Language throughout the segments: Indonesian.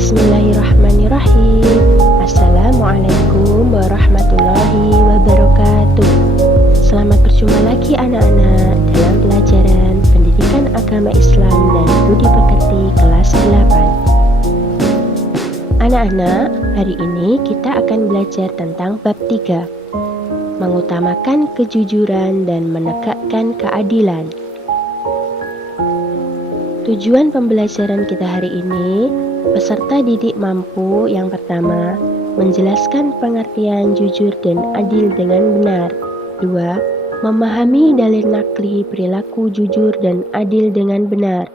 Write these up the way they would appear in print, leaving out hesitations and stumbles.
Bismillahirrahmanirrahim. Assalamualaikum warahmatullahi wabarakatuh. Selamat berjumpa lagi anak-anak dalam pelajaran Pendidikan Agama Islam dan Budi Pekerti kelas 8. Anak-anak, hari ini kita akan belajar tentang bab 3, mengutamakan kejujuran dan menegakkan keadilan. Tujuan pembelajaran kita hari ini, peserta didik mampu yang pertama, menjelaskan pengertian jujur dan adil dengan benar. 2. Memahami dalil nakli perilaku jujur dan adil dengan benar.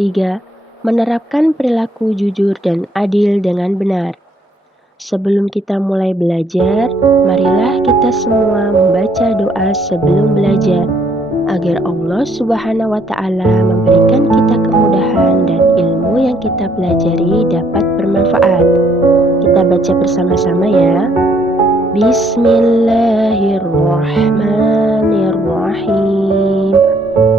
3. Menerapkan perilaku jujur dan adil dengan benar. Sebelum kita mulai belajar, marilah kita semua membaca doa sebelum belajar, agar Allah Subhanahu wa Ta'ala memberikan kita kemudahan dan ilmu yang kita pelajari dapat bermanfaat. Kita baca bersama-sama ya. Bismillahirrahmanirrahim.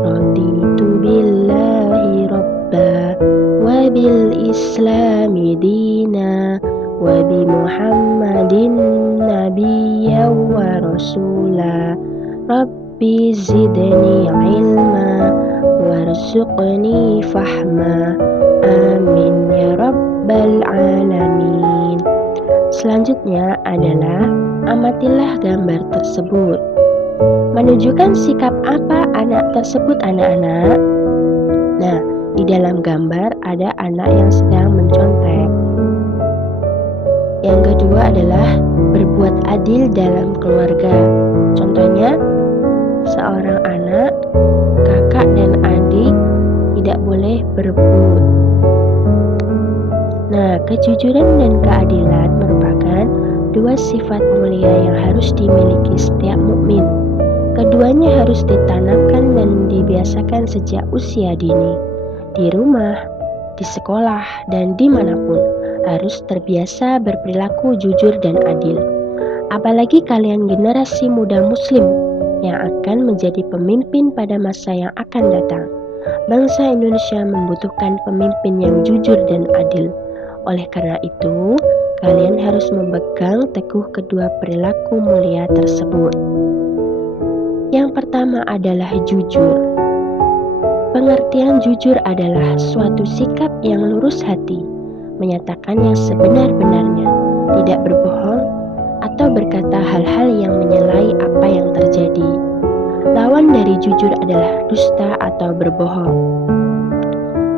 Raditu billahi rabba wa bil islami dina wa bi Muhammadin nabiyya wa rasula. Rabbi zidni ilma warzuqni fahma. Amin ya rabbal alamin. Selanjutnya adalah amatilah gambar tersebut. Menunjukkan sikap apa anak tersebut anak-anak? Nah, di dalam gambar ada anak yang sedang mencontek. Yang kedua adalah berbuat adil dalam keluarga. Contohnya, seorang anak, kakak dan adik tidak boleh berebut. Nah, kejujuran dan keadilan merupakan dua sifat mulia yang harus dimiliki setiap mukmin. Keduanya harus ditanamkan dan dibiasakan sejak usia dini. Di rumah, di sekolah, dan dimanapun harus terbiasa berperilaku jujur dan adil. Apalagi kalian generasi muda muslim yang akan menjadi pemimpin pada masa yang akan datang. Bangsa Indonesia membutuhkan pemimpin yang jujur dan adil. Oleh karena itu, kalian harus memegang teguh kedua perilaku mulia tersebut. Yang pertama adalah jujur. Pengertian jujur adalah suatu sikap yang lurus hati, menyatakan yang sebenar-benarnya, tidak berbohong atau berkata hal-hal yang menyalahi apa yang terjadi. Lawan dari jujur adalah dusta atau berbohong.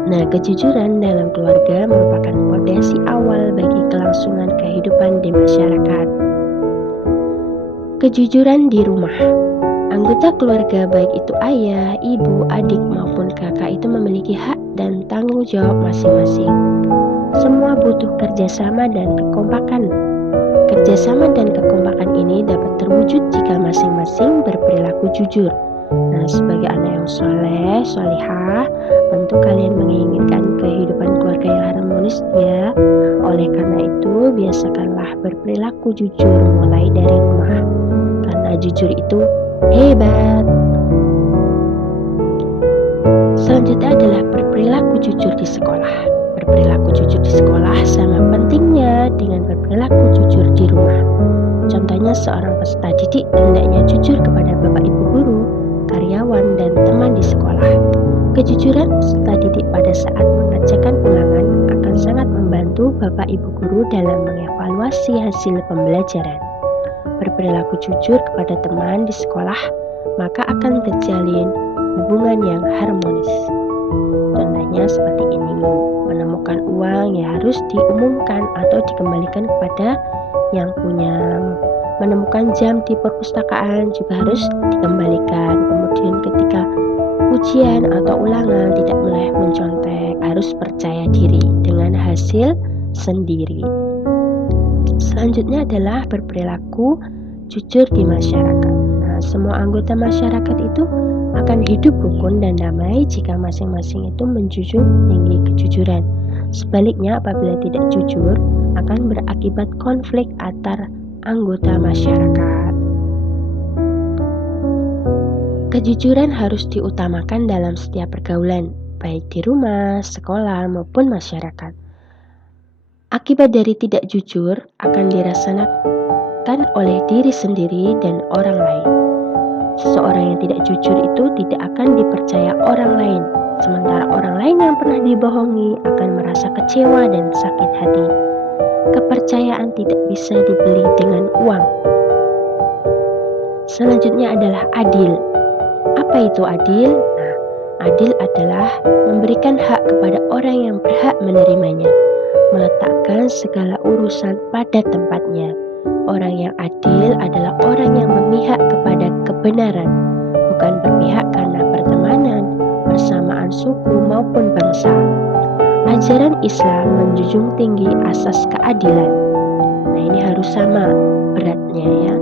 Nah, kejujuran dalam keluarga merupakan fondasi awal bagi kelangsungan kehidupan di masyarakat. Kejujuran di rumah. Anggota keluarga baik itu ayah, ibu, adik maupun kakak itu memiliki hak dan tanggung jawab masing-masing. Semua butuh kerjasama dan kekompakan. Kerjasama dan kekompakan ini dapat terwujud jika masing-masing berperilaku jujur. Nah, sebagai anak yang soleh, solihah, tentu kalian menginginkan kehidupan keluarga yang harmonis ya. Oleh karena itu, biasakanlah berperilaku jujur mulai dari rumah. Karena jujur itu hebat. Selanjutnya adalah berperilaku jujur di sekolah. Berperilaku jujur di sekolah sama pentingnya dengan berperilaku jujur di rumah. Contohnya seorang peserta didik hendaknya jujur kepada bapak ibu guru, karyawan, dan teman di sekolah. Kejujuran peserta didik pada saat mengerjakan ulangan akan sangat membantu bapak ibu guru dalam mengevaluasi hasil pembelajaran. Berperilaku jujur kepada teman di sekolah, maka akan terjalin hubungan yang harmonis. Contohnya seperti ini, menemukan uang ya harus diumumkan atau dikembalikan kepada yang punya. Menemukan jam di perpustakaan juga harus dikembalikan. Kemudian ketika ujian atau ulangan tidak boleh mencontek, harus percaya diri dengan hasil sendiri. Selanjutnya adalah berperilaku jujur di masyarakat. Nah, semua anggota masyarakat itu akan hidup rukun dan damai jika masing-masing itu menjunjung tinggi kejujuran. Sebaliknya, apabila tidak jujur, akan berakibat konflik antar anggota masyarakat. Kejujuran harus diutamakan dalam setiap pergaulan, baik di rumah, sekolah, maupun masyarakat. Akibat dari tidak jujur akan dirasakan oleh diri sendiri dan orang lain. Seseorang yang tidak jujur itu tidak akan dipercaya orang lain, sementara orang lain yang pernah dibohongi akan merasa kecewa dan sakit hati. Kepercayaan tidak bisa dibeli dengan uang. Selanjutnya adalah adil. Apa itu adil? Nah, adil adalah memberikan hak kepada orang yang berhak menerimanya, meletakkan segala urusan pada tempatnya. Orang yang adil adalah orang yang memihak kepada kebenaran, bukan berpihak karena pertemanan, persamaan suku maupun bangsa. Ajaran Islam menjunjung tinggi asas keadilan. Nah, ini harus sama beratnya ya.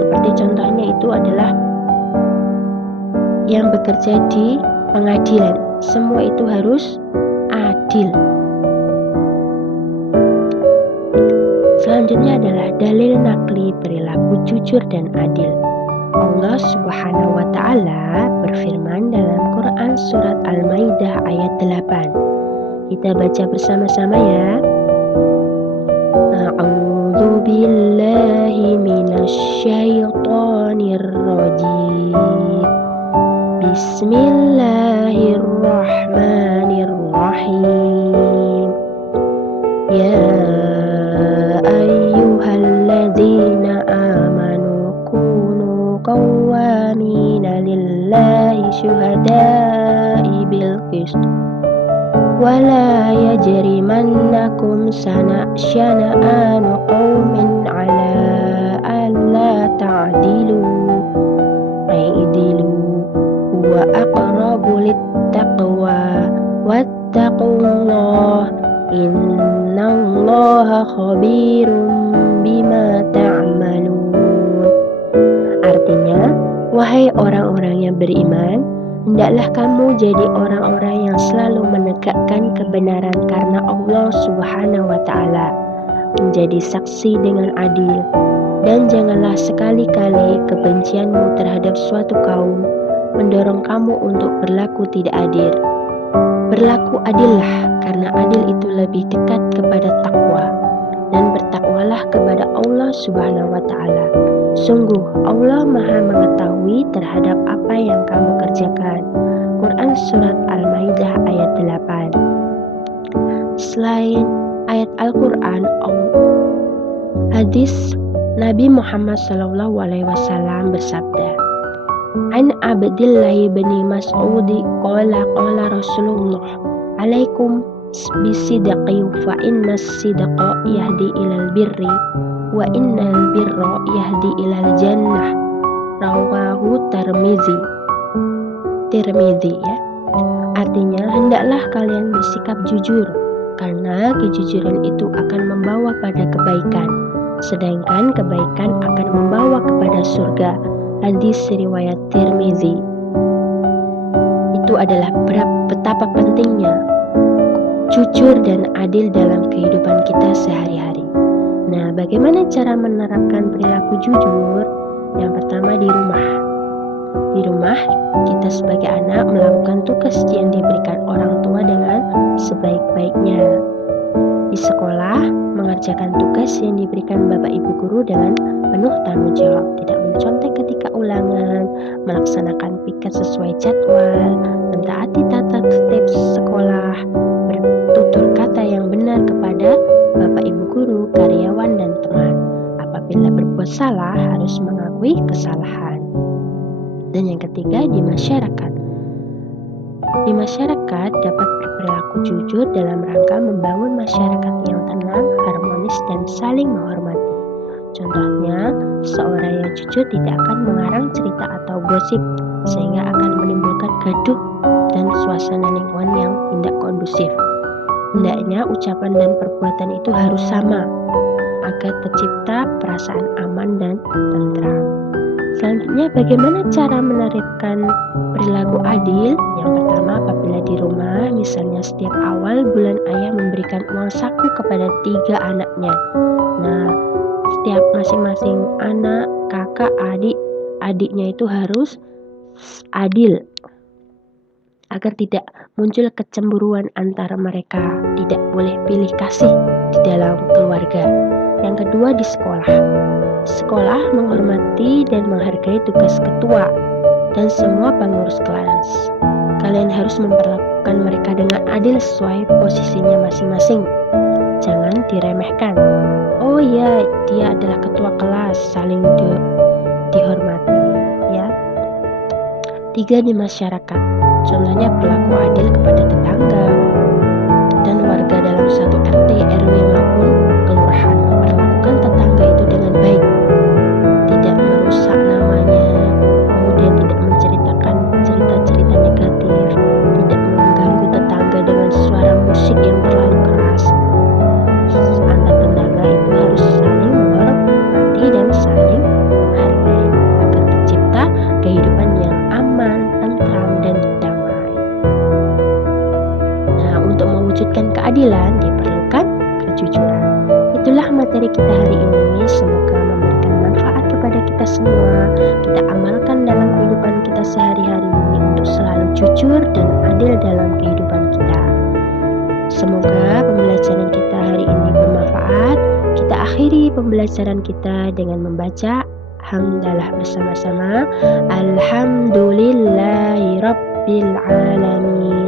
Seperti contohnya itu adalah yang bekerja di pengadilan. Semua itu harus adil. Selanjutnya adalah dalil nakli perilaku jujur dan adil. Allah Subhanahu wa Ta'ala berfirman dalam Quran Surat Al-Maidah ayat 8. Kita baca bersama-sama ya. A'udzu billahi minasy syaithanir rajim. Bismillahirrahmanirrahim. Ya ayyuhalladzina amanu kunu qawwamina lillahi syuhada'i bil qist wa la yajrimannakum syana'anu qaumin 'ala alla ta'dilu i'dilu huwa aqrabu littaqwa wattaqullah innallaha khabirum bima ta'malun. Artinya, wahai orang-orang yang beriman, hendaklah kamu jadi orang-orang yang selalu menegakkan kebenaran karena Allah Subhanahu wa Ta'ala, menjadi saksi dengan adil, dan janganlah sekali-kali kebencianmu terhadap suatu kaum mendorong kamu untuk berlaku tidak adil. Berlaku adillah, karena adil itu lebih dekat kepada takwa, dan bertakwalah kepada Allah Subhanahu wa Ta'ala. Sungguh Allah Maha mengetahui terhadap apa yang kamu kerjakan. Quran Surat Al-Maidah ayat 8. Selain ayat Al-Quran, hadis Nabi Muhammad SAW bersabda, An Abdillah bin Mas'ud qala Rasulullah alaikum bisidqi fa inna sidqa yahdi ilal birri wa innal birra yahdi ilal jannah. Rawahu Tirmizi ya. Artinya, hendaklah kalian bersikap jujur, karena kejujuran itu akan membawa pada kebaikan, sedangkan kebaikan akan membawa kepada surga. Hadis riwayat Tirmizi. Itu adalah betapa pentingnya jujur dan adil dalam kehidupan kita sehari-hari. Nah, bagaimana cara menerapkan perilaku jujur? Yang pertama di rumah. Di rumah, kita sebagai anak melakukan tugas yang diberikan orang tua dengan sebaik-baiknya. Di sekolah, mengerjakan tugas yang diberikan Bapak Ibu Guru dengan penuh tanggung jawab, tidak mencontek ketika ulangan, melaksanakan piket sesuai jadwal, mentaati tata tertib sekolah, bertutur kata yang benar kepada Bapak Ibu Guru, karyawan, dan teman. Apabila berbuat salah, harus mengakui kesalahan. Dan yang ketiga, di masyarakat. Di masyarakat dapat berperilaku jujur dalam rangka membangun masyarakat yang tenang, harmonis, dan saling menghormati. Contohnya, seorang yang jujur tidak akan mengarang cerita atau gosip, sehingga akan menimbulkan gaduh dan suasana lingkungan yang tidak kondusif. Hendaknya ucapan dan perbuatan itu harus sama, agar tercipta perasaan aman dan tentram. Selanjutnya, bagaimana cara menerapkan perilaku adil? Yang pertama, apabila di rumah, misalnya setiap awal bulan ayah memberikan uang saku kepada 3 anaknya. Nah, setiap masing-masing anak, kakak, adiknya itu harus adil, agar tidak muncul kecemburuan antara mereka. Tidak boleh pilih kasih di dalam keluarga. Yang kedua di sekolah. Sekolah menghormati dan menghargai tugas ketua dan semua pengurus kelas. Kalian harus memperlakukan mereka dengan adil sesuai posisinya masing-masing. Jangan diremehkan. Oh ya, dia adalah ketua kelas, saling dihormati ya. 3 di masyarakat. Contohnya berlaku adil kepada tetangga dan warga dalam satu RT, RW maupun kelurahan. Memperlakukan tetangga itu dengan baik, tidak merusak namanya, kemudian tidak menceritakan cerita-cerita negatif, tidak mengganggu tetangga dengan suara musik yang terlalu keras. Antar tetangga itu harus saling menghormati dan saling menghargai agar tercipta kehidupan yang aman, tentram, dan damai. Nah, untuk mewujudkan keadilan diperlukan kejujuran. Itulah materi kita hari ini. Semoga memberikan manfaat kepada kita semua. Kita amalkan dalam kehidupan kita sehari-hari untuk selalu jujur dan adil dalam kehidupan kita. Semoga pembelajaran kita hari ini bermanfaat. Kita akhiri pembelajaran kita dengan membaca hamdalah bersama-sama. Alhamdulillahirabbil alamin.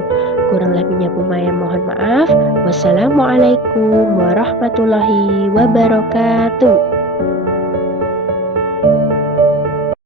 Kurang lebihnya Bu Maya mohon maaf. Wassalamualaikum warahmatullahi wabarakatuh.